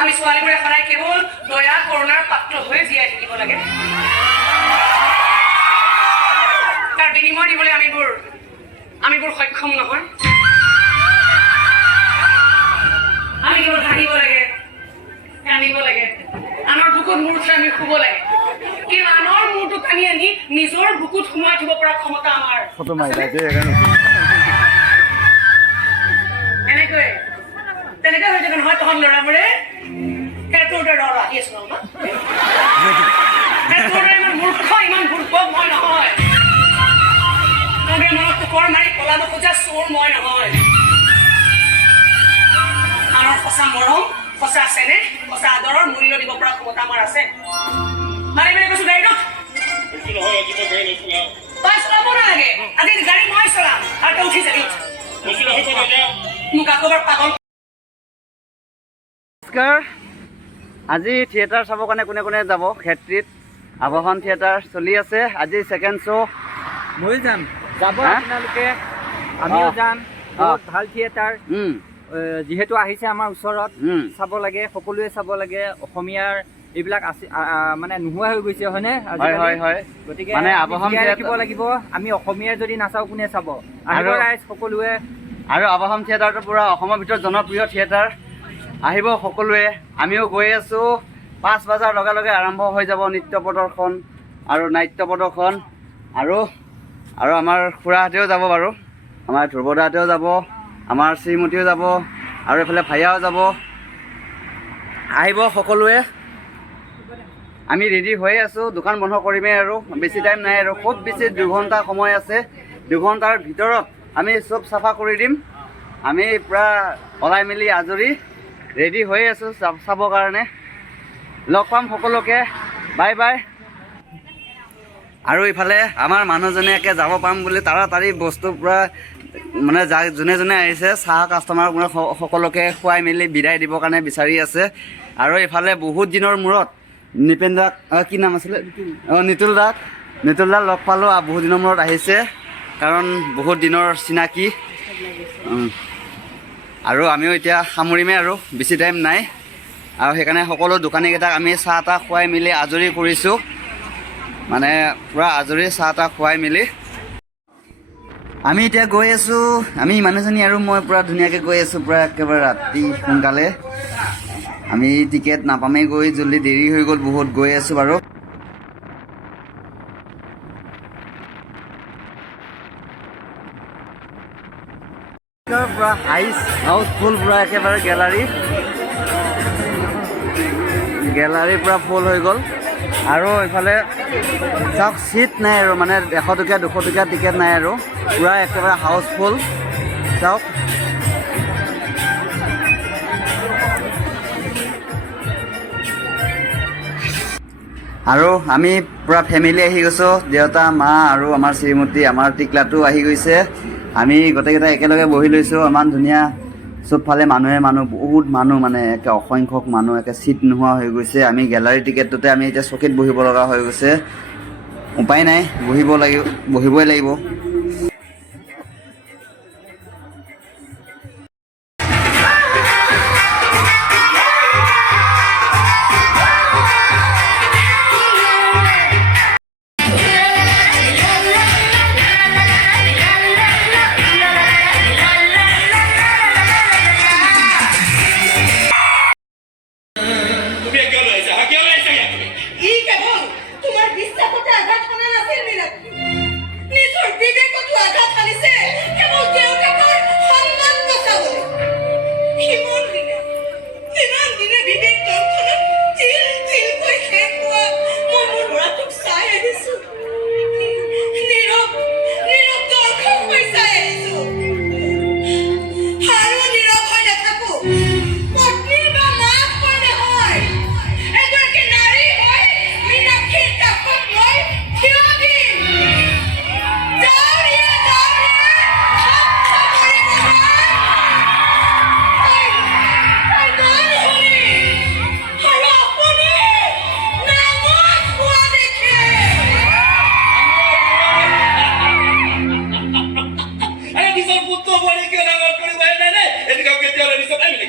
আমি ছোৱালীবোৰে সদায় কেৱল দয়া কৰুণাৰ পাত্ৰ হৈ জীয়াই থাকিব লাগে। তাৰ বিনিময় দিবলৈ আমিবোৰ সক্ষম নহয়। আমি কেৱল হাঁহিব লাগে, কান্দিব লাগে, আনৰ বুকুত মূৰ থৈ আমি শুব লাগে। কিন্তু আনৰ মূৰটো টানি আনি নিজৰ বুকুত সোমাই থব পৰা ক্ষমতা আমাৰ তেনেকে হৈ থাকে নহয়। তহঁত ল'ৰাবোৰে ইমান মূৰ্খ ইমান ভূৰ্বক মই নহয়। মনত টোকৰ মাৰি পলাব খোজা চোৰ মই নহয়। আনৰ সঁচা মৰম, সঁচা চেনেহ, সঁচা আদৰৰ মূল্য দিব পৰা ক্ষমতা আমাৰ আছে। মানে কৈছো গাড়ীটোত তই চলাব নালাগে। আজি গাড়ী মই চলাম আৰু তই উঠি যাবি। মোক আকৌ এবাৰ পাগল। আজি থিয়েটাৰ চাবৰ কাৰণে কোনে কোনে যাব? ক্ষেত্ৰীত আবাহন থিয়েটাৰ চলি আছে। আজি ছেকেণ্ড শ্ব' ময়ো যাম। যাব আপোনালোকে, আমিও যাম। বহুত ভাল থিয়েটাৰ, যিহেতু আহিছে আমাৰ ওচৰত, চাব লাগে, সকলোৱে চাব লাগে। অসমীয়াৰ এইবিলাক আছে মানে নোহোৱা হৈ গৈছে, হয়নে? গতিকে ৰাখিব লাগিব। আমি অসমীয়াৰ যদি নাচাওঁ কোনে চাব? আহিব ৰাইজ সকলোৱে। আৰু আবাহন থিয়েটাৰটো পুৰা অসমৰ ভিতৰত জনপ্ৰিয় থিয়েটাৰ। আহিব সকলোৱে। আমিও গৈ আছোঁ। 5 বজাৰ লগে লগে আৰম্ভ হৈ যাব নৃত্য প্ৰদৰ্শন আৰু নাট্য প্ৰদৰ্শন। আৰু আমাৰ খুৰাহঁতেও যাব বাৰু, আমাৰ ধ্ৰুৱদাহঁতেও যাব, আমাৰ শ্ৰীমতীও যাব, আৰু এইফালে ভাইয়াও যাব। আহিব সকলোৱে। আমি ৰেডি হৈ আছোঁ। দোকান বন্ধ কৰিমেই আৰু বেছি টাইম নাই আৰু খুব বেছি 2 ঘণ্টা সময় আছে। 2 ঘণ্টাৰ ভিতৰত আমি চব চাফা কৰি দিম। আমি পূৰা ওলাই মেলি আজৰি ৰেডি হৈ আছোঁ চাবৰ কাৰণে। লগ পাম সকলোকে। Bye bye. আৰু ইফালে আমাৰ মানুহজনে একে যাব পাম বুলি তাড়াতাড়ি বস্তু পূৰা মানে যোনে যোনে আহিছে চাহ কাষ্টমাৰ সকলোকে খুৱাই মেলি বিদায় দিবৰ কাৰণে বিচাৰি আছে। আৰু ইফালে বহুত দিনৰ মূৰত নিপেন দাক, কি নাম আছিলে, নিতুল দাক লগ পালোঁ। বহুত দিনৰ মূৰত আহিছে, কাৰণ বহুত দিনৰ চিনাকি। আৰু আমিও এতিয়া সামৰিমেই আৰু বেছি টাইম নাই। আৰু সেইকাৰণে সকলো দোকানীকেইটাক আমি চাহ তাহ খুৱাই মেলি আজৰি কৰিছোঁ। মানে পূৰা আজৰি চাহ তাহ খুৱাই মেলি আমি এতিয়া গৈ আছোঁ। আমি মানুহজনী আৰু মই পূৰা ধুনীয়াকৈ গৈ আছোঁ, পূৰা একেবাৰে ৰাতি সোনকালে। আমি টিকেট নাপামেই, গৈ জল্দি দেৰি হৈ গ'ল বহুত। গৈ আছোঁ বাৰু। পূৰা হাউচফুল, পূৰা একেবাৰে গেলাৰী পূৰা ফুল হৈ গ'ল। আৰু এইফালে চাওক চিট নাই আৰু, মানে 100 টকীয়া 200 টকীয়া টিকেট নাই আৰু, পূৰা একেবাৰে হাউচফুল। চাওক আৰু আমি পূৰা ফেমিলি আহি গৈছোঁ। দেউতা, মা আৰু আমাৰ শ্ৰীমতী, আমাৰ টিকলাটো আহি গৈছে। আমি গোটেইকেইটা একেলগে বহি লৈছোঁ। ইমান ধুনীয়া, চবফালে মানুহ, বহুত মানুহ, মানে একে অসংখ্যক মানুহ, একে চিট নোহোৱা হৈ গৈছে। আমি গেলাৰী টিকেটটোতে আমি এতিয়া চকীত বহিব লগা হৈ গৈছে। উপায় নাই, বহিবই লাগিব।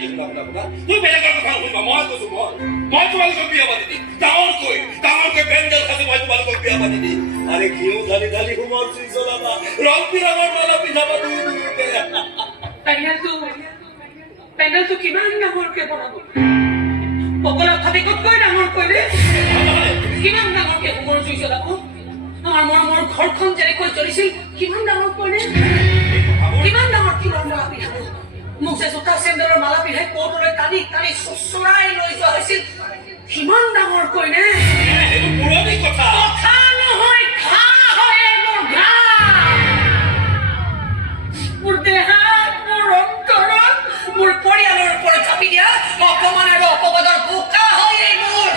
তুমি বেলেগৰ কথা শুনিবা মই কৈছো মই তোমালোকক বিয়া পাতি দিম ডাঙৰকৈ পেণ্ডেল সাজি মই তোমালোকক বিয়া পাতি দিম আৰে ঘিউ ঢালি ঢালি হোমৰ জুই জ্বলাবা ৰং বিৰঙৰ মালা পিন্ধাবা দুয়োকে পেণ্ডেলটো কিমান ডাঙৰকে বনাব পগলা ভাবি ক'তকৈ ডাঙৰকৈ নে কিমান ডাঙৰকে হোমৰ জুই জ্বলাব আমাৰ মৰমৰ ঘৰখন যেনেকৈ জ্বলিছিল কিমান ডাঙৰকৈ নে কিমান ডাঙৰ কিমান মালা পিন্ধাব মোক যে জোতা চেণ্ডেলৰ মালা পিন্ধাই কোৰ্টলৈ টানি টানি চোচৰাই লৈ যোৱা হৈছিল কিমান ডাঙৰকৈ নে এইটো পুৰণি কথা কথা নহয় ঘা হয় মোৰ ঘা মোৰ দেহাত মোৰ অন্তৰত মোৰ পৰিয়ালৰ ওপৰত চাপি দিয়া অপমান আৰু অপবাদৰ বোকা হয় এইবোৰ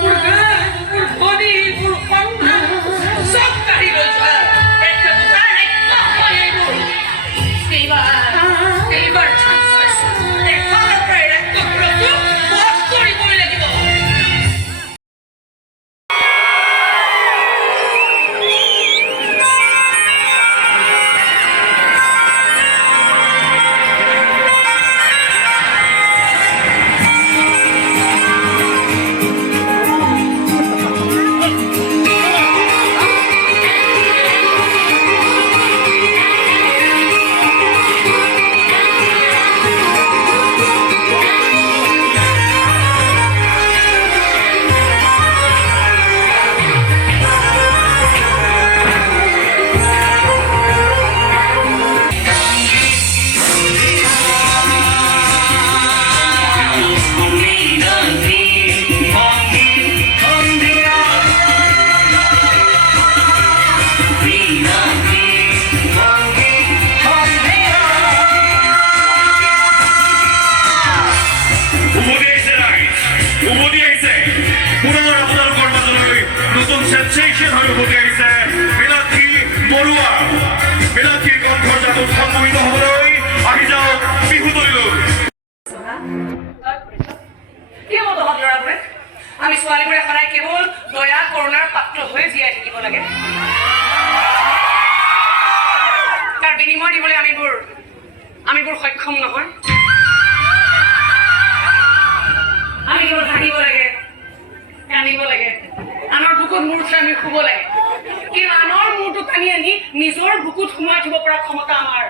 মোৰ গান মোৰ বডি মোৰ সংঘাত চব কাঢ়ি লৈ যোৱা একটা দুটা ৰাজ্য হয় এইবোৰ এইবাৰ চান্স পাইছো এফালৰ পৰা ৰাজ্যবোৰতো বধ কৰিবই লাগিব sensation হৈ উভতি আহিছে বিলাসী বৰুৱা বিলাসী কণ্ঠৰ জাদুত সম্মোহিত হ'বলৈ আহি যাওক বিহুতলিলৈ কিয় তহঁত ল'ৰাবোৰে আমি ছোৱালীবোৰে সদায় কেৱল দয়া কৰুণাৰ পাত্ৰ হৈ জীয়াই থাকিব লাগে তাৰ বিনিময় দিবলৈ আমিবোৰ সক্ষম নহয় আমি কেৱল হাঁহিব লাগে কান্দিব লাগে আনৰ বুকুত মূৰ থৈ আমি শুব লাগে কিন্তু আনৰ মূৰটো টানি আনি নিজৰ বুকুত সোমাই থব পৰা ক্ষমতা আমাৰ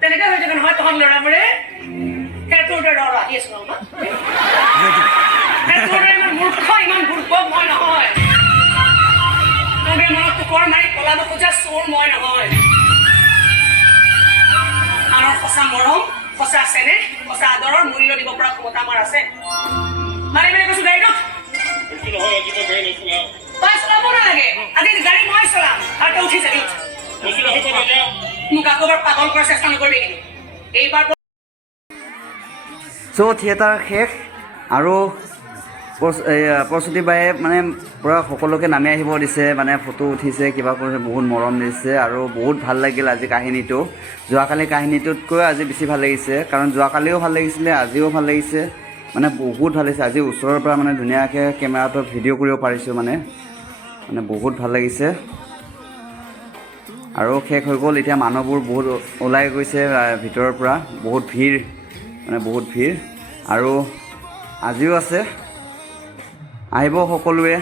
তেনেকৈ হৈ থাকে নহয় তহঁত ল'ৰাবোৰে তোৰ দৰে আহি আছো ইমান মূৰ্খ ইমান মূৰ্খ মই নহয় তোৰ মনত টুকৰ মাৰি পলাব খোজা চোৰ মই নহয় আনৰ সঁচা মৰম সঁচা চেনেহ সঁচা আদৰৰ মূল্য দিব পৰা ক্ষমতা আমাৰ আছে মাৰি মেলি কৈছো গাড়ীটোত তই চলাব নালাগে আজি গাড়ী মই চলাম আৰু তই উঠি যাবি মোক আকৌ এবাৰ পাগল কৰাৰ চেষ্টা নকৰিবি কিন্তু এইবাৰ চ' থিয়েটাৰ শেষ আৰু প্ৰস্তুতি বায়ে মানে পূৰা সকলোকে নামি আহিব দিছে মানে ফটো উঠিছে কিবা কৰিছে বহুত মৰম দিছে আৰু বহুত ভাল লাগিল আজি কাহিনীটো যোৱাকালি কাহিনীটোতকৈ আজি বেছি ভাল লাগিছে কাৰণ যোৱাকালিও ভাল লাগিছিলে আজিও ভাল লাগিছে মানে বহুত ভাল লাগিছে আজি ওচৰৰ পৰা মানে ধুনীয়াকৈ কেমেৰাটো ভিডিঅ' কৰিব পাৰিছোঁ মানে বহুত ভাল লাগিছে আৰু শেষ হৈ গ'ল এতিয়া মানুহবোৰ বহুত ওলাই গৈছে ভিতৰৰ পৰা বহুত ভিৰ আৰু আজিও আছে আহিব সকলোৱে